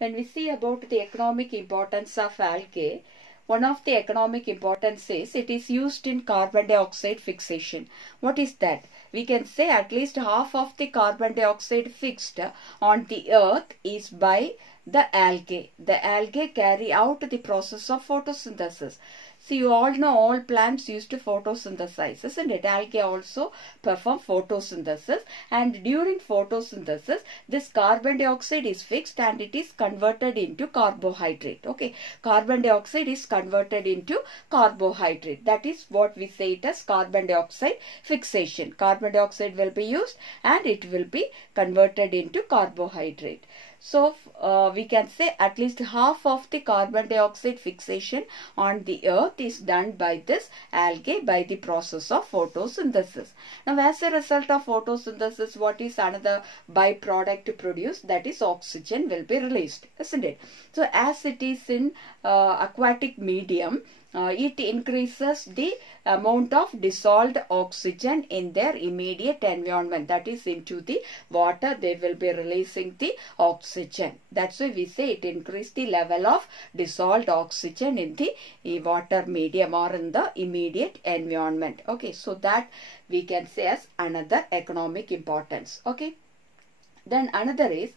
When we see about the economic importance of algae, one of the economic importance is it is used in carbon dioxide fixation. What is that? We can say at least half of the carbon dioxide fixed on the earth is by the algae. The algae carry out the process of photosynthesis. So you all know all plants used to photosynthesize, isn't it? Algae also perform photosynthesis, and during photosynthesis this carbon dioxide is fixed and it is converted into carbohydrate. Okay, carbon dioxide is converted into carbohydrate. That is what we say it as carbon dioxide fixation. Carbon dioxide will be used and it will be converted into carbohydrate. So we can say at least half of the carbon dioxide fixation on the earth is done by this algae by the process of photosynthesis. Now as a result of photosynthesis, what is another byproduct produced? That is oxygen will be released, isn't it? So as it is in aquatic medium, it increases the amount of dissolved oxygen in their immediate environment, that is into the water. They will be releasing the oxygen. That's why we say it increases the level of dissolved oxygen in the water medium or in the immediate environment. Okay, so that we can say as another economic importance. Okay, then another is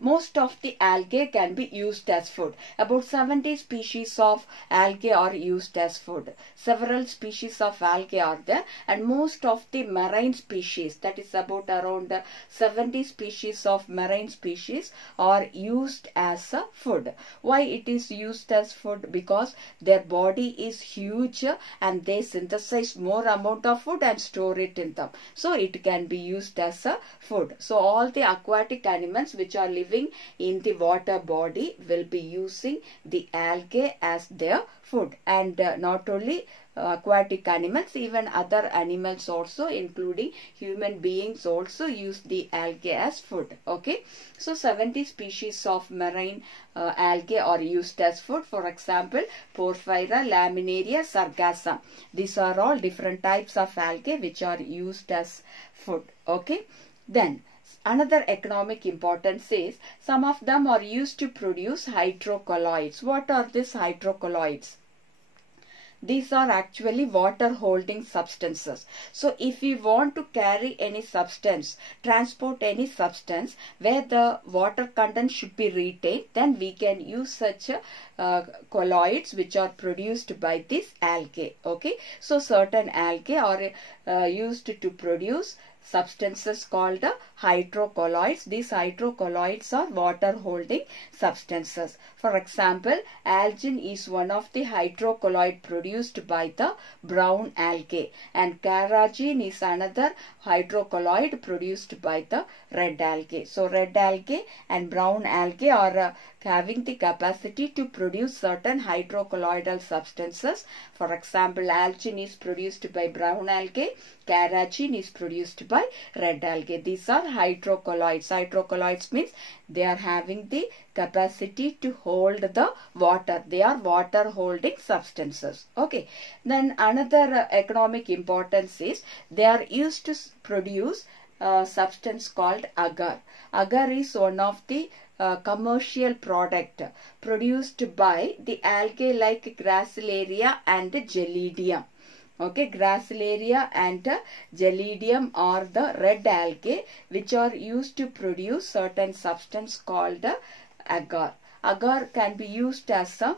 most of the algae can be used as food. About 70 species of algae are used as food. Several species of algae are there, and most of the marine species, that is about around 70 species of marine species, are used as a food. Why it is used as food? Because their body is huge and they synthesize more amount of food and store it in them. So it can be used as a food. So all the aquatic animals which are living in the water body will be using the algae as their food, and not only aquatic animals, even other animals also, including human beings, also use the algae as food. Okay, so 70 species of marine algae are used as food. For example, Porphyra, Laminaria, Sargassum. These are all different types of algae which are used as food. Okay, then another economic importance is some of them are used to produce hydrocolloids. What are these hydrocolloids? These are actually water holding substances. So if we want to carry any substance, transport any substance where the water content should be retained, then we can use such colloids which are produced by this algae. Okay, so certain algae are used to produce substances called hydrocolloids. These hydrocolloids are water holding substances. For example, algin is one of the hydrocolloid produced by the brown algae, and carrageen is another hydrocolloid produced by the red algae. So red algae and brown algae are having the capacity to produce certain hydrocolloidal substances. For example, algin is produced by brown algae, carrageen is produced by red algae. These are hydrocolloids. Hydrocolloids means they are having the capacity to hold the water. They are water holding substances. Okay, then another economic importance is they are used to produce a substance called agar. Agar is one of the commercial product produced by the algae like Gracilaria and Gelidium. Okay, Gracilaria and Gelidium are the red algae which are used to produce certain substance called agar. Agar can be used as a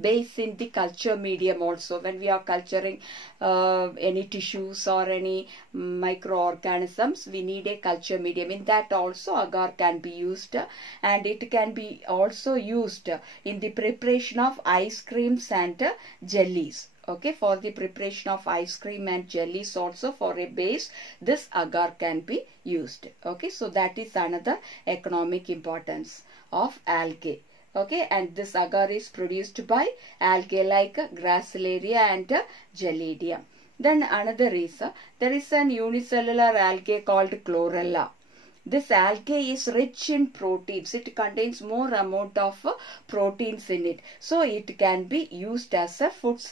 base in the culture medium also. When we are culturing any tissues or any microorganisms, we need a culture medium. In that also agar can be used, and it can be also used in the preparation of ice creams and jellies. Okay, for the preparation of ice cream and jellies also, for a base, this agar can be used. Okay, so that is another economic importance of algae. Okay, and this agar is produced by algae like Gracilaria and Gelidium. Then another is, there is an unicellular algae called Chlorella. This algae is rich in proteins. It contains more amount of proteins in it. So it can be used as a food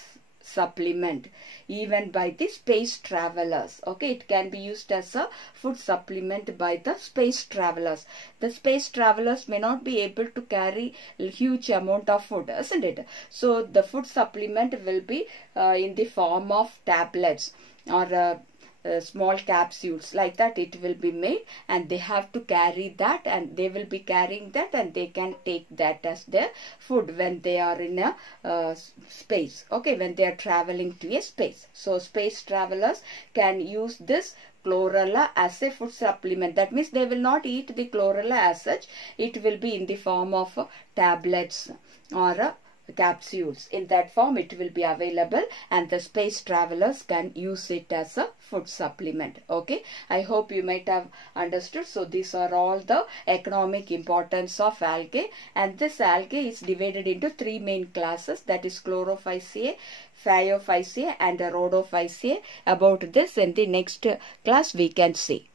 supplement even by the space travelers. Okay, it can be used as a food supplement by the space travelers. The space travelers may not be able to carry a huge amount of food, isn't it? So the food supplement will be in the form of tablets or small capsules, like that it will be made, and they have to carry that, and they will be carrying that, and they can take that as their food when they are in a space. Okay, when they are traveling to a space. So space travelers can use this chlorella as a food supplement. That means they will not eat the chlorella as such. It will be in the form of tablets or capsules. In that form it will be available, and the space travelers can use it as a food supplement. Okay, I hope you might have understood. So these are all the economic importance of algae, and this algae is divided into three main classes, that is Chlorophyceae, Phaeophyceae and Rhodophyceae. About this in the next class we can see.